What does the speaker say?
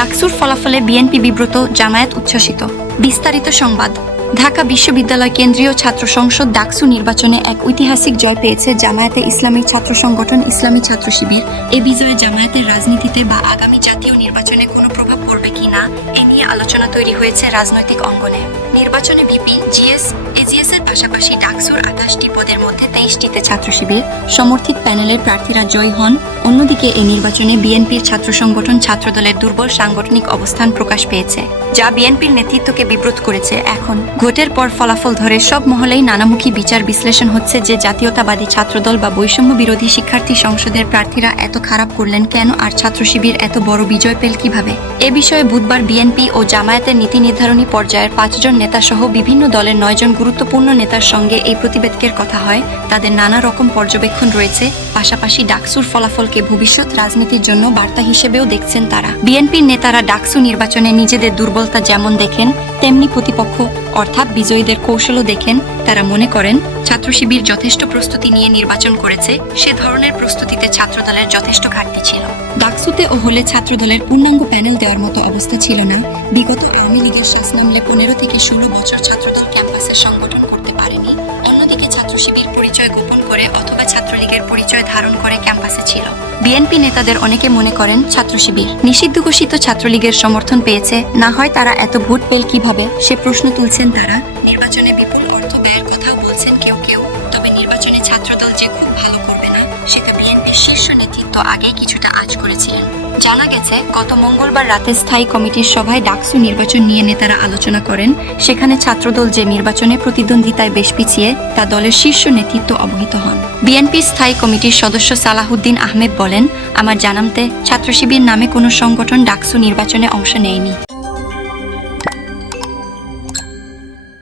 ডাকসুর ফলাফলে বিএনপি বিব্রত জামায়াত উচ্ছ্বসিত। বিস্তারিত সংবাদ। ঢাকা বিশ্ববিদ্যালয় কেন্দ্রীয় ছাত্র সংসদ ডাকসু নির্বাচনে এক ঐতিহাসিক জয় পেয়েছে জামায়াতে ইসলামী ছাত্র সংগঠন ইসলামী ছাত্র শিবির। এ বিজয়ে জামায়াতের রাজনীতিতে বা আগামী জাতীয় নির্বাচনে কোনো প্রভাব পড়বে আলোচনা তৈরি হয়েছে রাজনৈতিক অঙ্গনে। নির্বাচনে ভিপি, জিএস, এজিএস এর পাশাপাশি ডাকসুর আঠাশটি পদের মধ্যে তেইশটিতে ছাত্র শিবির সমর্থিত প্যানেলের প্রার্থীরা জয়ী হন। অন্যদিকে এই নির্বাচনে বিএনপির ছাত্র সংগঠন ছাত্রদলের দুর্বল সাংগঠনিক অবস্থান প্রকাশ পেয়েছে। যা বিএনপির নেতৃত্বকে বিব্রত করেছে। এখন ভোটের পর ফলাফল ধরে সব মহলেই নানামুখী বিচার বিশ্লেষণ হচ্ছে যে জাতীয়তাবাদী ছাত্রদল বা বৈষম্য বিরোধী শিক্ষার্থী সংসদের প্রার্থীরা এত খারাপ করলেন কেন আর ছাত্র শিবির এত বড় বিজয় পেল কীভাবে? এ বিষয়ে বুধবার বিএনপি ও জামায়াতের নীতি নির্ধারণী পর্যায়ের পাঁচজন নেতা সহ বিভিন্ন দলের নয়জন গুরুত্বপূর্ণ নেতার সঙ্গে এই প্রতিবেদকের কথা হয়। তাদের নানা রকম পর্যবেক্ষণ রয়েছে। পাশাপাশি ডাকসুর ফলাফলকে ভবিষ্যৎ রাজনীতির জন্য বার্তা হিসেবেও দেখছেন তারা। বিএনপির নেতারা ডাকসু নির্বাচনে নিজেদের দুর্বলতা যেমন দেখেন, তেমনি প্রতিপক্ষ, অর্থাৎ বিজয়ীদের কৌশলও দেখেন, তারা মনে করেন ছাত্র শিবির যথেষ্ট প্রস্তুতি নিয়ে নির্বাচন করেছে, সে ধরনের প্রস্তুতিতে ছাত্রদলের যথেষ্ট ঘাটতি ছিল। ডাকসুতে ও হলে ছাত্রদলের পূর্ণাঙ্গ প্যানেল দেওয়ার মতো অবস্থা ছিল না। বিগত আওয়ামী লীগের শাসনামলে পনেরো থেকে ষোলো বছর ছাত্রদল ক্যাম্পাসের সংগঠন অন্যদিকে ছাত্র শিবির পরিচয় গোপন করে অথবা ছাত্রলীগের পরিচয় ধারণ করে ক্যাম্পাসে ছিল। বিএনপি নেতাদের অনেকে মনে করেন ছাত্র শিবির। নিষিদ্ধ ঘোষিত ছাত্রলীগের সমর্থন পেয়েছে। না হয় তারা এত ভোট পেল কীভাবে? সে প্রশ্ন তুলছেন তারা। নির্বাচনে বিপুল অর্থ ব্যয়ের কথাও বলছেন কেউ কেউ। তবে নির্বাচনে ছাত্রদল যে খুব ভালো করবে শীর্ষ নেতৃত্ব কিছুটা আজ করেছিলেন। জানা গেছে, গত মঙ্গলবার রাতে স্থায়ী কমিটির সভায় ডাকসু নির্বাচন নিয়ে নেতারা আলোচনা করেন। সেখানে ছাত্রদল যে নির্বাচনে প্রতিদ্বন্দ্বিতায় বেশ পিছিয়ে, তা দলের শীর্ষ নেতৃত্ব অবহিত হন। বিএনপি স্থায়ী কমিটির সদস্য সালাহুদ্দিন আহমেদ বলেন, আমার জানামতে ছাত্র শিবির নামে কোনো সংগঠন ডাকসু নির্বাচনে অংশ নেয়নি।